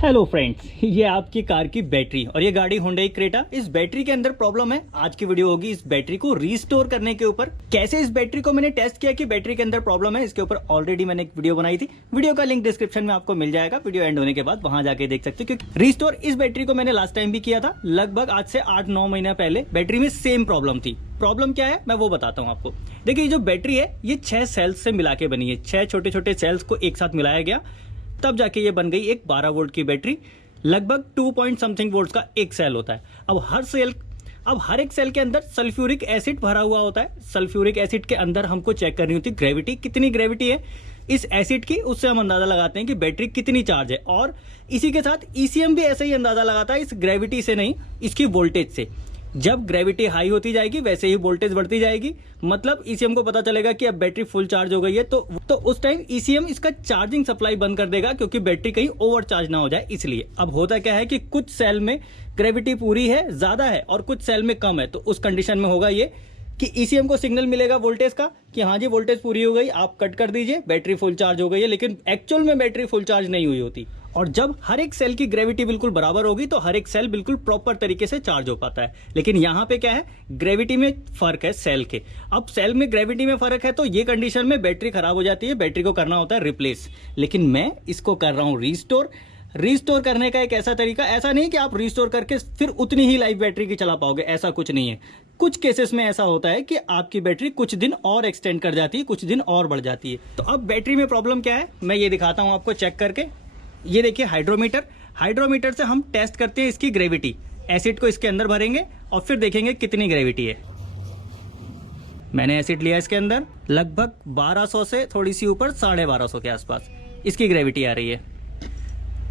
Hello friends, ये आपकी car की बैटरी और ये गाड़ी Hyundai क्रेटा। इस बैटरी के अंदर प्रॉब्लम है। आज की वीडियो होगी इस बैटरी को रीस्टोर करने के ऊपर। कैसे इस बैटरी को मैंने टेस्ट किया कि बैटरी के अंदर प्रॉब्लम है, इसके ऊपर ऑलरेडी मैंने एक वीडियो बनाई थी। वीडियो का लिंक डिस्क्रिप्शन में आपको मिल जाएगा। वीडियो एंड होने के बाद वहां जाके देख सकते हो, क्योंकि रीस्टोर इस बैटरी को मैंने लास्ट टाइम भी किया था, लगभग आज से 8-9 महीना पहले। बैटरी में सेम प्रॉब्लम थी। प्रॉब्लम क्या है मैं वो बताता हूँ आपको। देखिए, ये जो बैटरी है ये 6 सेल्स से मिला के बनी है। 6 छोटे छोटे सेल्स को एक साथ मिलाया गया, तब जाके ये बन गई एक 12 वोल्ट की बैटरी। लगभग 2 पॉइंट समथिंग वोल्ट का एक सेल होता है। अब हर एक सेल के अंदर सल्फ्यूरिक एसिड भरा हुआ होता है। सल्फ्यूरिक एसिड के अंदर हमको चेक करनी होती है ग्रेविटी, कितनी ग्रेविटी है इस एसिड की, उससे हम अंदाजा लगाते हैं कि बैटरी कितनी चार्ज है। और इसी के साथ ईसीएम भी ऐसे ही अंदाजा लगाता है, इस ग्रेविटी से नहीं, इसकी वोल्टेज से। जब ग्रेविटी हाई होती जाएगी वैसे ही वोल्टेज बढ़ती जाएगी। मतलब ईसीएम को पता चलेगा कि अब बैटरी फुल चार्ज हो गई है, तो उस टाइम ईसीएम इसका चार्जिंग सप्लाई बंद कर देगा, क्योंकि बैटरी कहीं ओवर चार्ज ना हो जाए इसलिए। अब होता क्या है कि कुछ सेल में ग्रेविटी पूरी है, ज्यादा है, और कुछ सेल में कम है, तो उस कंडीशन में होगा ये कि ईसीएम को सिग्नल मिलेगा वोल्टेज का कि हाँ जी वोल्टेज पूरी हो गई, आप कट कर दीजिए, बैटरी फुल चार्ज हो गई है। लेकिन एक्चुअल में बैटरी फुल चार्ज नहीं हुई होती। और जब हर एक सेल की ग्रेविटी बिल्कुल बराबर होगी तो हर एक सेल बिल्कुल प्रॉपर तरीके से चार्ज हो पाता है। लेकिन यहाँ पे क्या है, ग्रेविटी में फर्क है सेल के। अब सेल में ग्रेविटी में फर्क है, तो ये कंडीशन में बैटरी खराब हो जाती है, बैटरी को करना होता है रिप्लेस। लेकिन मैं इसको कर रहा हूँ रीस्टोर। रीस्टोर करने का एक ऐसा तरीका, ऐसा नहीं कि आप रीस्टोर करके फिर उतनी ही लाइफ बैटरी की चला पाओगे, ऐसा कुछ नहीं है। कुछ केसेस में ऐसा होता है कि आपकी बैटरी कुछ दिन और एक्सटेंड कर जाती है, कुछ दिन और बढ़ जाती है। तो अब बैटरी में प्रॉब्लम क्या है मैं ये दिखाता हूं आपको चेक करके। ये देखिए हाइड्रोमीटर से हम टेस्ट करते हैं इसकी ग्रेविटी। एसिड को इसके अंदर भरेंगे और फिर देखेंगे कितनी ग्रेविटी है। मैंने एसिड लिया इसके अंदर, लगभग 1200 से थोड़ी सी ऊपर 1250 के आसपास इसकी ग्रेविटी आ रही है।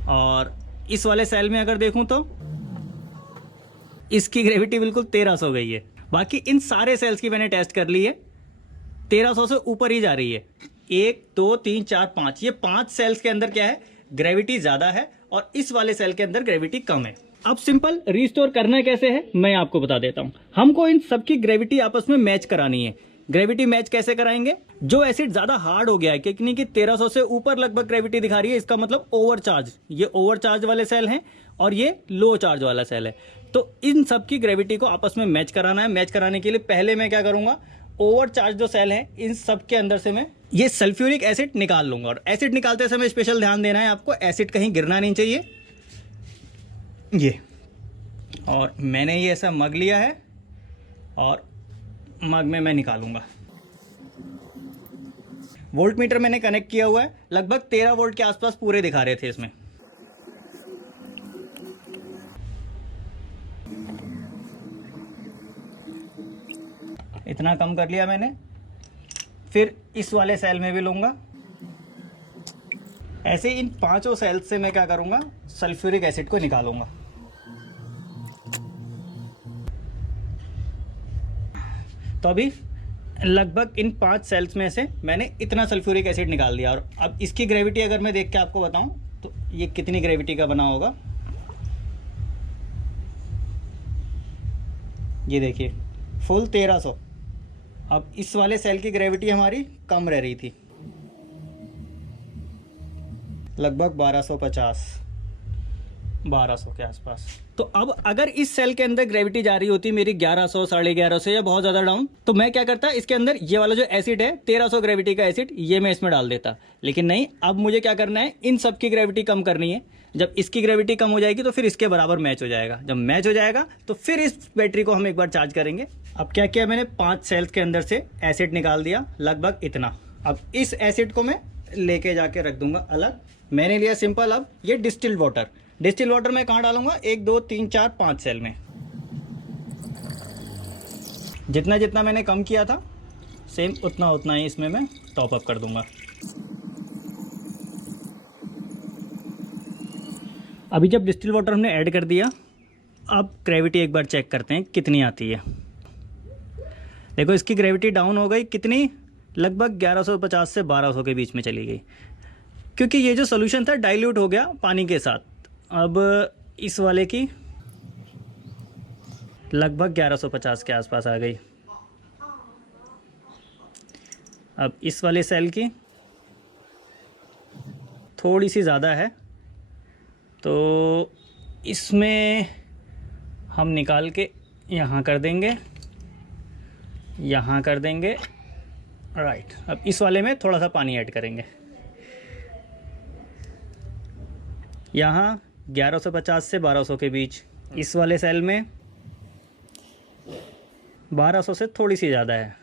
और इस वाले सेल में अगर देखूं तो इसकी ग्रेविटी बिल्कुल 1300 गई है। बाकी इन सारे सेल्स की मैंने टेस्ट कर ली है, 1300 से ऊपर ही जा रही है। 1 2 3 4 5, ये 5 सेल्स के अंदर क्या है, ग्रेविटी ज्यादा है, और इस वाले सेल के अंदर ग्रेविटी कम है। अब सिंपल रिस्टोर करना कैसे है मैं आपको बता देता हूं। हमको इन सबकी ग्रेविटी आपस में मैच करानी है। ग्रेविटी मैच कैसे कराएंगे, जो एसिड ज्यादा हार्ड हो गया है, क्योंकि कि 1300 से ऊपर लगभग ग्रेविटी दिखा रही है, इसका मतलब ओवरचार्ज, ये ओवरचार्ज वाले सेल हैं और ये लो चार्ज वाला सेल है। तो इन सब की ग्रेविटी को आपस में मैच कराना है। मैच कराने के लिए पहले मैं क्या करूंगा, ओवरचार्ज जो सेल है इन सब के अंदर से मैं ये सल्फ्यूरिक एसिड निकाल लूंगा। और एसिड निकालते समय स्पेशल ध्यान देना है आपको, एसिड कहीं गिरना नहीं चाहिए। ये, और मैंने ये ऐसा मग लिया है और मग में मैं निकालूंगा। वोल्ट मीटर मैंने कनेक्ट किया हुआ है, लगभग 13 वोल्ट के आसपास पूरे दिखा रहे थे इसमें। इतना कम कर लिया मैंने। फिर इस वाले सेल में भी लूंगा। ऐसे इन 5 सेल्स से मैं क्या करूंगा, सल्फ्यूरिक एसिड को निकालूंगा। तो अभी लगभग इन 5 सेल्स में से मैंने इतना सल्फ्यूरिक एसिड निकाल दिया। और अब इसकी ग्रेविटी अगर मैं देख के आपको बताऊं तो ये कितनी ग्रेविटी का बना होगा, ये देखिए फुल 1300। अब इस वाले सेल की ग्रेविटी हमारी कम रह रही थी, लगभग 1250-1200 के आसपास। तो अब अगर इस सेल के अंदर ग्रेविटी जा रही होती मेरी 1100, 1150 से, या बहुत ज़्यादा डाउन, तो मैं क्या करता, इसके अंदर ये वाला जो एसिड है 1300 ग्रेविटी का एसिड, ये मैं इसमें डाल देता। लेकिन नहीं, अब मुझे क्या करना है, इन सब की ग्रेविटी कम करनी है। जब इसकी ग्रेविटी कम हो जाएगी तो फिर इसके बराबर मैच हो जाएगा। जब मैच हो जाएगा तो फिर इस बैटरी को हम एक बार चार्ज करेंगे। अब क्या किया मैंने, 5 सेल्स के अंदर से एसिड निकाल दिया, लगभग इतना। अब इस एसिड को मैं लेके जाके रख दूंगा अलग। मैंने लिया सिंपल, अब ये डिस्टिल्ड वाटर। डिस्टिल्ड वाटर मैं कहाँ डालूंगा, 1 2 3 4 5 सेल में। जितना जितना मैंने कम किया था सेम उतना उतना ही इसमें मैं टॉप अप कर दूंगा। अभी जब डिस्टिल्ड वाटर हमने ऐड कर दिया, अब ग्रेविटी एक बार चेक करते हैं कितनी आती है। देखो इसकी ग्रेविटी डाउन हो गई कितनी, लगभग 1150 से 1200 के बीच में चली गई, क्योंकि ये जो सोल्यूशन था डाइल्यूट हो गया पानी के साथ। अब इस वाले की लगभग 1150 के आसपास आ गई। अब इस वाले सेल की थोड़ी सी ज़्यादा है, तो इसमें हम निकाल के यहाँ कर देंगे, यहाँ कर देंगे। राइट, अब इस वाले में थोड़ा सा पानी ऐड करेंगे। यहाँ 1150 से 1200 के बीच, इस वाले सेल में 1200 से थोड़ी सी ज़्यादा है।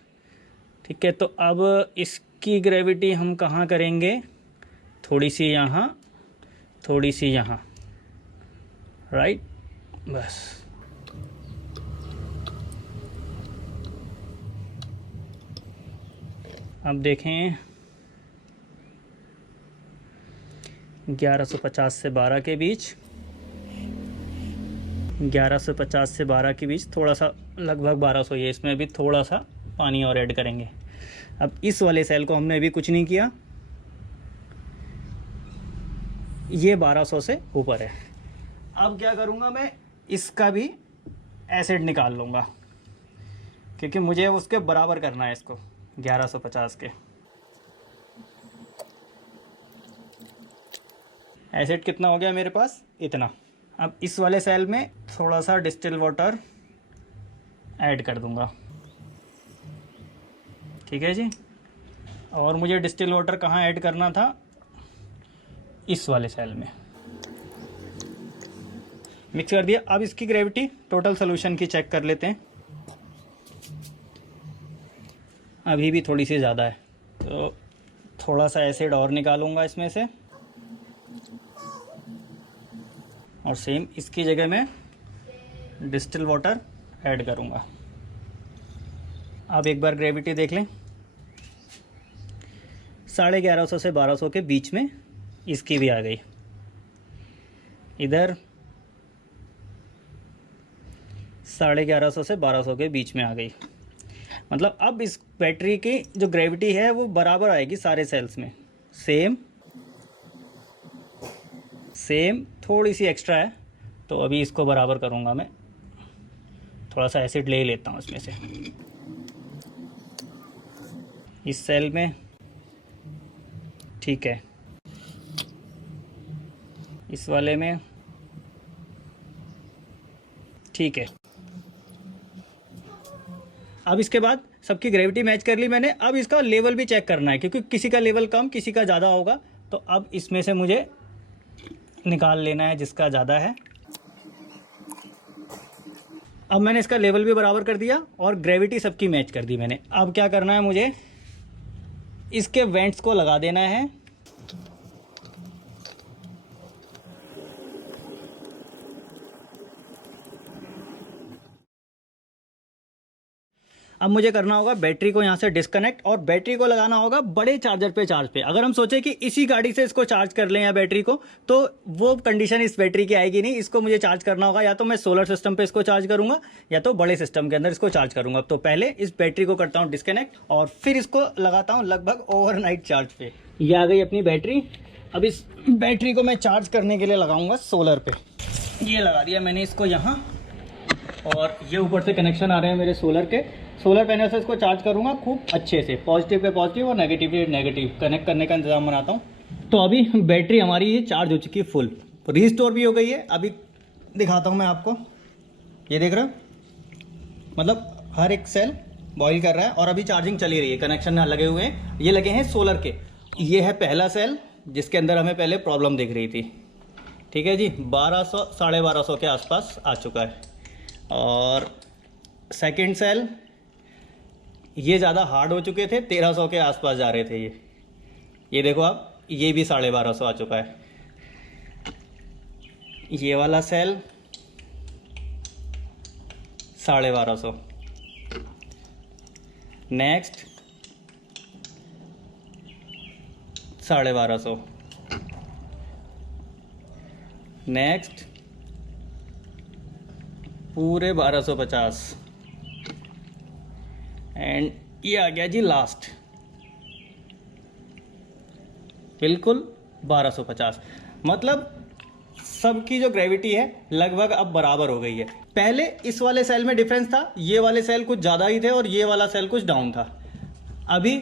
ठीक है, तो अब इसकी ग्रेविटी हम कहाँ करेंगे, थोड़ी सी यहाँ, थोड़ी सी यहाँ। राइट, बस। अब देखें 1150 से 12 के बीच, 1150 से 12 के बीच थोड़ा सा, लगभग 1200 ही है, इसमें भी थोड़ा सा पानी और ऐड करेंगे। अब इस वाले सेल को हमने अभी कुछ नहीं किया, ये 1200 से ऊपर है। अब क्या करूँगा, मैं इसका भी एसिड निकाल लूँगा, क्योंकि मुझे उसके बराबर करना है इसको 1150 के। एसिड कितना हो गया मेरे पास, इतना। अब इस वाले सेल में थोड़ा सा डिस्टिल वाटर ऐड कर दूंगा। ठीक है जी, और मुझे डिस्टिल वाटर कहाँ ऐड करना था, इस वाले सेल में। मिक्स कर दिया। अब इसकी ग्रेविटी टोटल सोल्यूशन की चेक कर लेते हैं। अभी भी थोड़ी सी ज़्यादा है, तो थोड़ा सा एसिड और निकालूंगा इसमें से, और सेम इसकी जगह में डिस्टिल वाटर ऐड करूंगा। अब एक बार ग्रेविटी देख लें, 1150 से 1200 के बीच में इसकी भी आ गई। इधर 1150 से 1200 के बीच में आ गई। मतलब अब इस बैटरी की जो ग्रेविटी है वो बराबर आएगी सारे सेल्स में। सेम थोड़ी सी एक्स्ट्रा है, तो अभी इसको बराबर करूँगा मैं। थोड़ा सा एसिड ले लेता हूँ इसमें से। इस सेल में ठीक है, इस वाले में ठीक है। अब इसके बाद सबकी ग्रेविटी मैच कर ली मैंने। अब इसका लेवल भी चेक करना है, क्योंकि किसी का लेवल कम, किसी का ज़्यादा होगा। तो अब इसमें से मुझे निकाल लेना है जिसका ज़्यादा है। अब मैंने इसका लेवल भी बराबर कर दिया और ग्रेविटी सबकी मैच कर दी मैंने। अब क्या करना है, मुझे इसके वेंट्स को लगा देना है। अब मुझे करना होगा बैटरी को यहाँ से डिस्कनेक्ट, और बैटरी को लगाना होगा बड़े चार्जर पे चार्ज पे। अगर हम सोचे कि इसी गाड़ी से इसको चार्ज कर लें या बैटरी को, तो वो कंडीशन इस बैटरी की आएगी नहीं। इसको मुझे चार्ज करना होगा, या तो मैं सोलर सिस्टम पे इसको चार्ज करूंगा, या तो बड़े सिस्टम के अंदर इसको चार्ज करूंगा। तो पहले इस बैटरी को करता हूँ डिस्कनेक्ट, और फिर इसको लगाता हूँ लगभग ओवरनाइट चार्ज पे। ये आ गई अपनी बैटरी। अब इस बैटरी को मैं चार्ज करने के लिए लगाऊंगा सोलर पे। ये लगा दिया मैंने इसको यहाँ, और ये ऊपर से कनेक्शन आ रहे हैं मेरे सोलर के। सोलर पैनल से इसको चार्ज करूंगा खूब अच्छे से, पॉजिटिव पे पॉजिटिव और नेगेटिव पे नेगेटिव कनेक्ट करने का इंतजाम बनाता हूं। तो अभी बैटरी हमारी ये चार्ज हो चुकी है फुल, रीस्टोर भी हो गई है। अभी दिखाता हूं मैं आपको, ये देख रहे हो, मतलब हर एक सेल बॉयल कर रहा है और अभी चार्जिंग चली रही है। कनेक्शन लगे हुए हैं, ये लगे हैं सोलर के। ये है पहला सेल जिसके अंदर हमें पहले प्रॉब्लम दिख रही थी। ठीक है जी, 1200 1250 के आसपास आ चुका है। और सेकेंड सेल, ये ज़्यादा हार्ड हो चुके थे, 1300 के आसपास जा रहे थे ये देखो आप, ये भी 1250 आ चुका है। ये वाला सेल 1250, नेक्स्ट 1250, नेक्स्ट पूरे 1250, एंड ये आ गया जी लास्ट, बिल्कुल 1250। मतलब सबकी जो ग्रेविटी है लगभग अब बराबर हो गई है। पहले इस वाले सेल में डिफरेंस था, ये वाले सेल कुछ ज़्यादा ही थे और ये वाला सेल कुछ डाउन था। अभी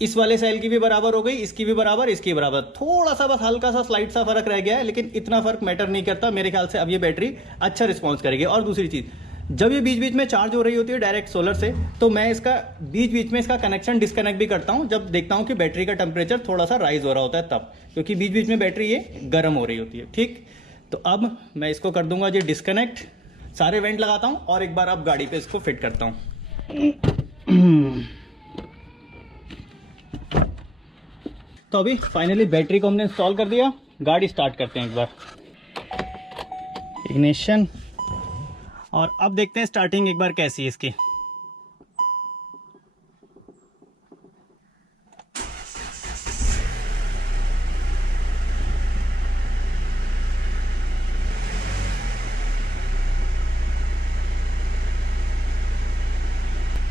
इस वाले सेल की भी बराबर हो गई, इसकी भी बराबर, इसकी बराबर, थोड़ा सा बस हल्का सा स्लाइड सा फर्क रह गया है, लेकिन इतना फर्क मैटर नहीं करता मेरे ख्याल से। अब ये बैटरी अच्छा रिस्पॉन्स करेगी। और दूसरी चीज़, जब ये बीच बीच में चार्ज हो रही होती है डायरेक्ट सोलर से, तो मैं इसका बीच बीच में इसका कनेक्शन डिस्कनेक्ट भी करता हूँ जब देखता हूँ कि बैटरी का टेम्परेचर थोड़ा सा राइज हो रहा होता है तब, क्योंकि बीच बीच में बैटरी ये गर्म हो रही होती है। ठीक, तो अब मैं इसको कर दूंगा जी डिस्कनेक्ट, सारे वेंट लगाता हूँ और एक बार अब गाड़ी पे इसको फिट करता हूँ। तो अभी फाइनली बैटरी को हमने इंस्टॉल कर दिया, गाड़ी स्टार्ट करते हैं एक बार, इग्निशन, और अब देखते हैं स्टार्टिंग एक बार कैसी है इसकी।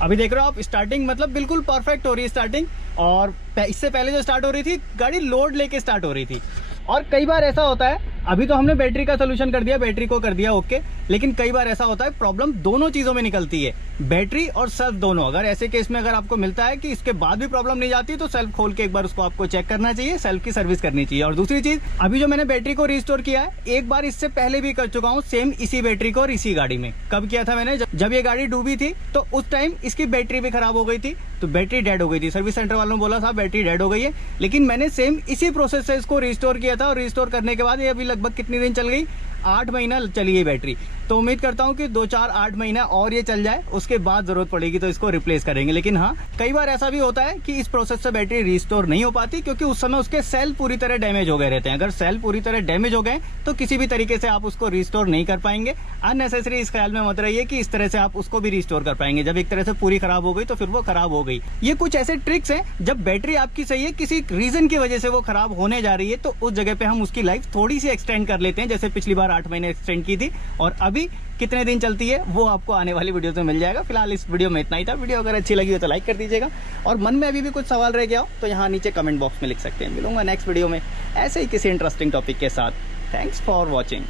अभी देख रहे हो आप स्टार्टिंग मतलब बिल्कुल परफेक्ट हो रही है स्टार्टिंग, और इससे पहले जो स्टार्ट हो रही थी गाड़ी लोड लेके स्टार्ट हो रही थी। और कई बार ऐसा होता है, अभी तो हमने बैटरी का सोल्यूशन कर दिया, बैटरी को कर दिया ओके, लेकिन कई बार ऐसा होता है प्रॉब्लम दोनों चीजों में निकलती है, बैटरी और सेल्फ दोनों। अगर ऐसे केस में अगर आपको मिलता है कि इसके बाद भी प्रॉब्लम नहीं जाती, तो सेल्फ खोल के एक बार उसको आपको चेक करना चाहिए, सेल्फ की सर्विस करनी चाहिए। और दूसरी चीज, अभी जो मैंने बैटरी को रिस्टोर किया है, एक बार इससे पहले भी कर चुका हूँ सेम इसी बैटरी को और इसी गाड़ी में। कब किया था मैंने? जब ये गाड़ी डूबी थी, तो उस टाइम इसकी बैटरी भी खराब हो गई थी, तो बैटरी डेड हो गई थी। सर्विस सेंटर वालों ने बोला था बैटरी डेड हो गई है, लेकिन मैंने सेम इसी प्रोसेस से इसको रिस्टोर किया था, और रिस्टोर करने के बाद ये अभी लगभग कितने दिन चल गई? 8 महीना चली है बैटरी। तो उम्मीद करता हूँ कि 2-4-8 महीना और ये चल जाए, उसके बाद जरूरत पड़ेगी तो इसको रिप्लेस करेंगे। लेकिन हाँ, कई बार ऐसा भी होता है कि इस प्रोसेस से बैटरी रिस्टोर नहीं हो पाती, क्योंकि उस समय उसके सेल पूरी तरह डैमेज हो गए रहते हैं। अगर सेल पूरी तरह डैमेज हो गए तो किसी भी तरीके से आप उसको रिस्टोर नहीं कर पाएंगे। अननेसेसरी इस ख्याल में मत रहिए कि इस तरह से आप उसको भी रिस्टोर कर पाएंगे। जब एक तरह से पूरी खराब हो गई तो फिर वो खराब हो गई। ये कुछ ऐसे ट्रिक्स हैं, जब बैटरी आपकी सही है, किसी रीजन की वजह से वो खराब होने जा रही है, तो उस जगह पे हम उसकी लाइफ थोड़ी सी एक्सटेंड कर लेते हैं। जैसे पिछली बार 8 महीने एक्सटेंड की थी, और अभी कितने दिन चलती है वो आपको आने वाली वीडियो में मिल जाएगा। फिलहाल इस वीडियो में इतना ही था। वीडियो अगर अच्छी लगी हो तो लाइक कर दीजिएगा, और मन में अभी भी कुछ सवाल रह गया हो तो यहाँ नीचे कमेंट बॉक्स में लिख सकते हैं। मिलूंगा नेक्स्ट वीडियो में ऐसे ही किसी इंटरेस्टिंग टॉपिक के साथ। Thanks for watching.